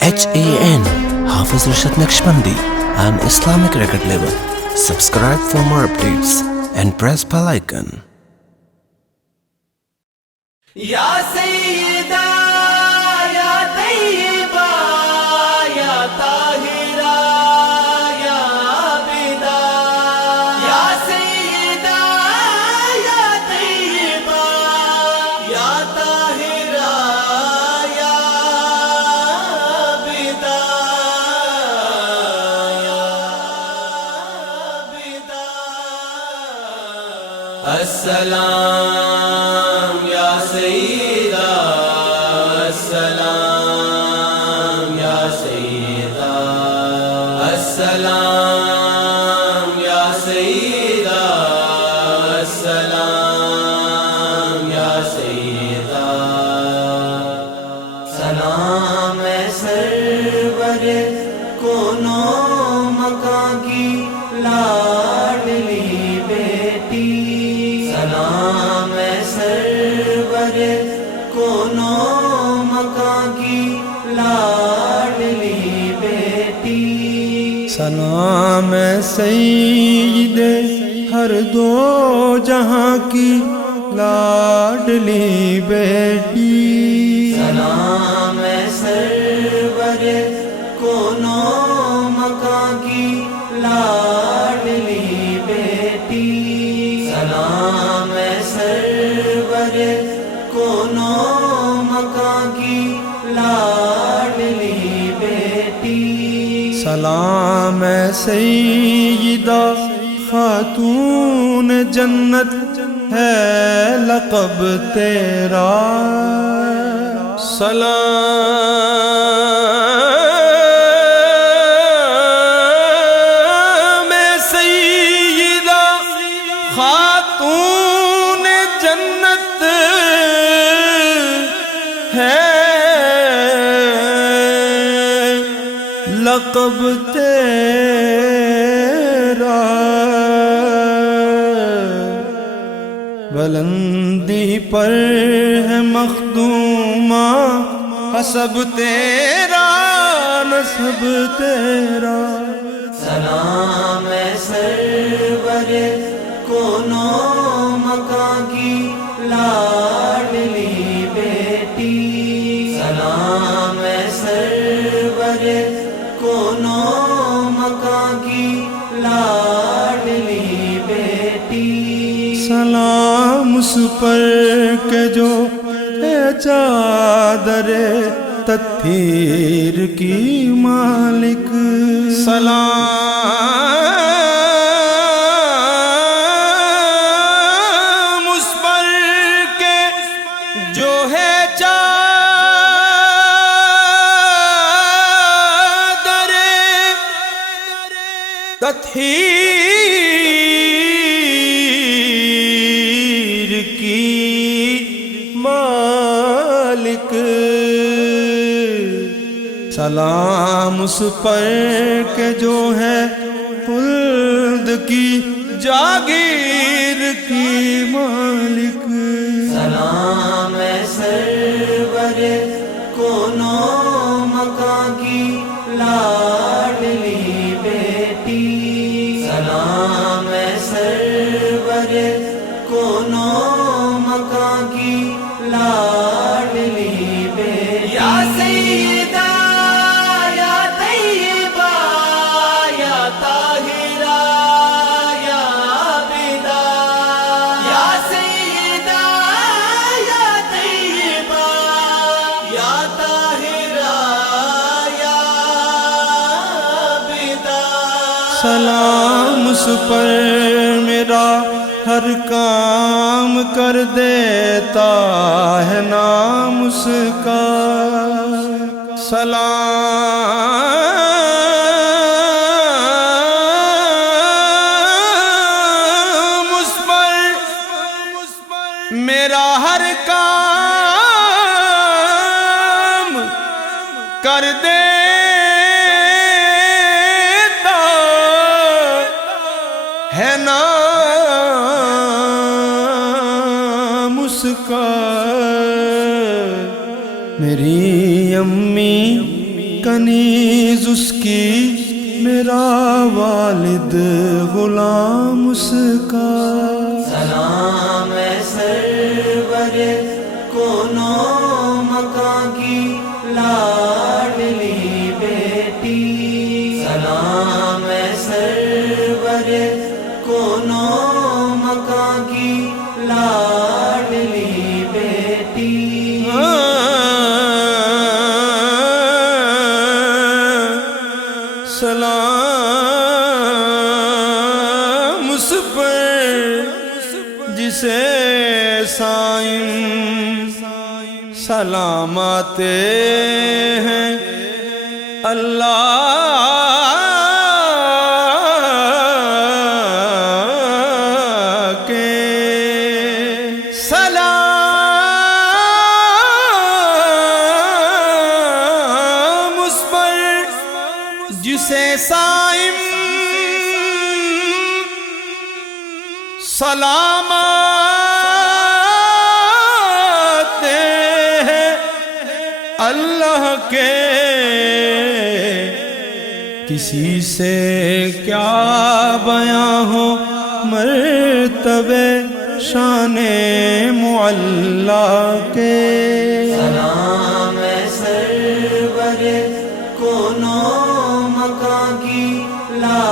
HAN Hafiz Rashid Naqshbandi, an Islamic record label. Subscribe for more updates and press bell icon. یا سیدہ یا طیبہ یا طاہرہ یا عابدہ یا سیدہ یا طیبہ یا طاہرہ یا عابدہ یا عابدہ السلام یا سیدہ السلام یا سیدہ السلام یا سیدہ السلام یا سیدہ سلام ہے سرور کونوں مکان کی لاڈلی بیٹی سلام ہے سرور کونوں مکان کی لاڈلی بیٹی سلام ہے سید ہر دو جہاں کی لاڈلی بیٹی سلام ہے سرور کونوں مکان کی لاڈلی بیٹی سلام ہے سرور کونوں مکان کی لاڈلی بیٹی سلام ہے سیدہ خاتون جنت ہے لقب تیرا سلام ہے سیدہ خاتون جنت ہے لقب تیرا بلندی پر ہے مخدومہ حسب تیرا نسب تیرا سلام ہے سرور کونوں مکان کی لاڈلی بیٹی سلام ہے سرور کونوں مکان کی لاڈلی بیٹی سلام اس پر کہ جو ہے چادر تطہیر کی مالک سلام اس پر کہ جو ہے چادر تطہیر کی مالک سلام اس پر کہ جو ہے خلد کی جاگیر کی مالک سلام ہے سرور کونوں مکان کی لاڈلی بیٹی سلام ہے سرور کونوں مکان کی لاڈلی بیٹی یا سیدہ یا طیبہ یا طاہرہ یا عابدہ یا سیدہ یا طیبہ یا طاہرہ یا عابدہ سلام اس پر میرا ہر کام کر دیتا ہے نام اس کا سلام اس پر میرا ہر کام کر دیتا ہے نام اس کا میری امی کنیز اس کی میرا والد غلام اس کا. سلام ہے سرور کونوں مکاں کی لاڈلی بیٹی. سلام ہے سرور کونوں مکاں کی لاڈلی بیٹی. سلام اس پر جسے سائم سلام آتے ہیں اللہ کے. سلام اس پر جسے سائم سلام آتے ہیں اللہ کے. کسی سے کیا بیاں ہو مرتبے شان معلا کے. سلام ہے سرور کونوں مکاں کی لا